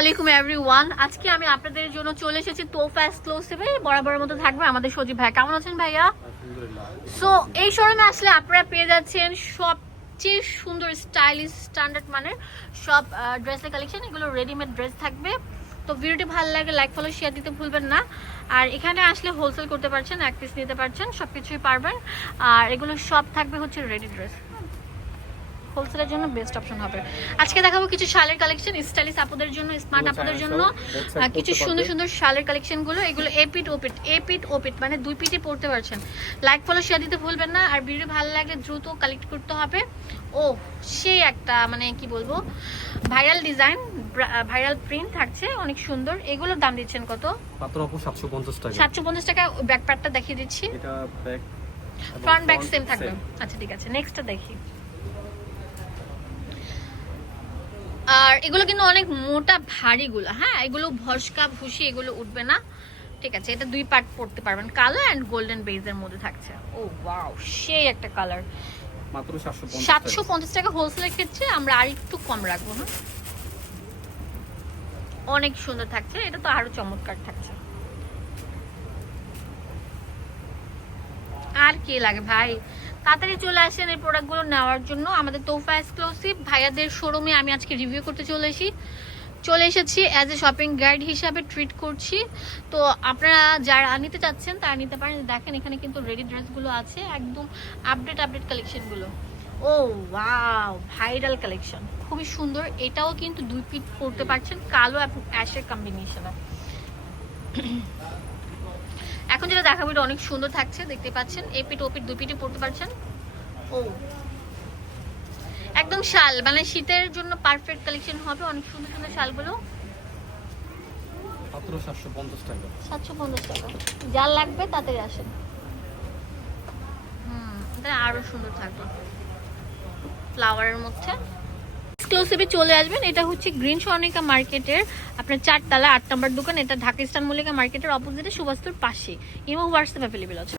আলাইকুম এভরিওয়ান আজকে আমি আপনাদের জন্য চলে এসেছি তোফা এক্সক্লুসিভে বরাবরের মতো থাকবে আমাদের সজীব ভাই। কেমন আছেন ভাইয়া? সো এই শোরুমে আসলে আপনারা পেয়ে যাচ্ছেন সবচেয়ে সুন্দর স্টাইলিশ স্ট্যান্ডার্ড মানের সব ড্রেসের কালেকশন এগুলো রেডিমেড ড্রেস থাকবে। তো ভিডিওটি ভালো লাগে লাইক ফলো শেয়ার দিতে ভুলবেন না। আর এখানে আসলে হোলসেল করতে পারছেন এক পিস নিতে পারছেন সব কিছুই পারবেন। আর এগুলো সব থাকবে হচ্ছে রেডি ড্রেস হোলসেলের জন্য বেস্ট অপশন হবে। আজকে দেখাবো কিছু শালের কালেকশন স্টাইলিশ আপুদের জন্য স্মার্ট আপুদের জন্য। কিছু সুন্দর। সুন্দর শালের কালেকশনগুলো এগুলো এপিট ওপিট এপিট ওপিট মানে দুই পিঠে পড়তে পারছেন। লাইক ফলো শেয়ার দিতে ভুলবেন না। আর ভিডিও ভালো লাগলে দ্রুত কালেক্ট করতে হবে। ও সেই একটা মানে কি বলব ভাইরাল ডিজাইন ভাইরাল প্রিন্ট থাকছে অনেক সুন্দর। এগুলোর দাম দিচ্ছেন কত? মাত্র আপু পঞ্চাশ টাকা। সাতশো পঞ্চাশ টাকা ব্যাক প্যাডটা দেখিয়ে দিচ্ছি। এটা ব্যাক ফ্রন্ট ব্যাক সেম থাকবে। আচ্ছা ঠিক আছে। নেক্সটটা দেখি। আর এগুলো কিন্তু অনেক মোটা ভারীগুলো হ্যাঁ? এগুলো ভস্কা ভুসি এগুলো উঠবে না। ঠিক আছে এটা দুই পার্ট পড়তে পারবেন। কালো অ্যান্ড গোল্ডেন বেজের মধ্যে থাকছে। ও ওয়াও সেই একটা কালার মাত্র সাতশো সাতশো পঞ্চাশ টাকা হোলসেলের ক্ষেত্রে আমরা আর একটু কম রাখব হ্যাঁ? অনেক সুন্দর থাকছে। এটা তো আরও চমৎকার থাকছে। আর কি লাগে ভাই? তাড়াতাড়ি চলে আসেন এই প্রোডাক্টগুলো নেওয়ার জন্য। আমাদের তোফা এক্সক্লুসিভ ভাইয়াদের শোরুমে আমি আজকে রিভিউ করতে চলে এসেছি। চলে এসেছি অ্যাজ এ শপিং গাইড হিসাবে ট্রিট করছি। তো আপনারা যারা নিতে চাচ্ছেন, তারা নিতে পারেন। দেখেন, এখানে কিন্তু রেডি ড্রেসগুলো আছে, একদম আপডেট আপডেট কালেকশনগুলো ও ওয়াও ভাইরাল কালেকশন খুবই সুন্দর। এটাও কিন্তু দুই পিট পড়তে পারছেন, কালো এবং অ্যাশের কম্বিনেশনে এখন যেটা দেখাবো এটা অনেক সুন্দর থাকছে দেখতে পাচ্ছেন। এই পিঠ ও পিঠ দুই পিঠে পড়তে পারছেন। ও। একদম শাল মানে শীতের জন্য পারফেক্ট কালেকশন হবে অনেক সুন্দর সুন্দর শালগুলো। সাতশো পঞ্চাশ টাকা। যার লাগবে আসেন। হুম আরও সুন্দর থাকবে। ফ্লাওয়ারের মধ্যে। এক্সক্লুসিভে চলে আসবেন। এটা হচ্ছে গ্রিন সর্ণিকা মার্কেটের আপনার চারতলা, আট নম্বর দোকান। এটা ঢাকা ইস্টান মল্লিকা মার্কেটের অপোজিটে সুবাস্তুর পাশে। ইমো হোয়াটসঅ্যাপ অ্যাভেলেবেল আছে।